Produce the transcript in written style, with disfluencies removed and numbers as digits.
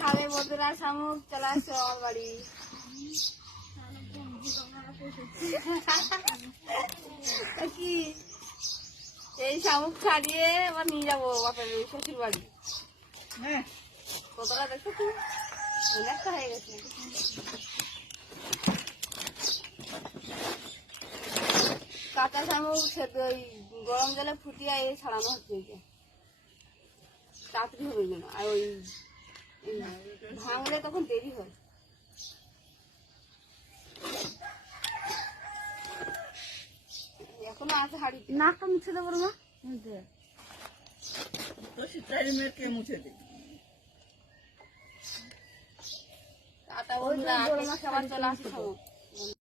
খাবে বন্ধুরা, শামুক চলে আসো আমার বাড়ি। কি এই শামুক ছাড়িয়ে আবার নিয়ে যাবো বাপের শ্বশুর বাড়ি। হ্যাঁ, কতটা দেখো তুমি, অনেকটা হয়ে গেছে। কাঁচা শামুক ওই গরম জলে ফুটিয়ে ছাড়ানো হচ্ছে, তাড়াতাড়ি হবে না। আর ওই ভাঙলে তখন দেরি হয়। এখনো আছে হাড়ি, নাকটা মুছে দেবো মা। মুছে দিই। আটা বন্ধুরা, খাবার চলে আসে।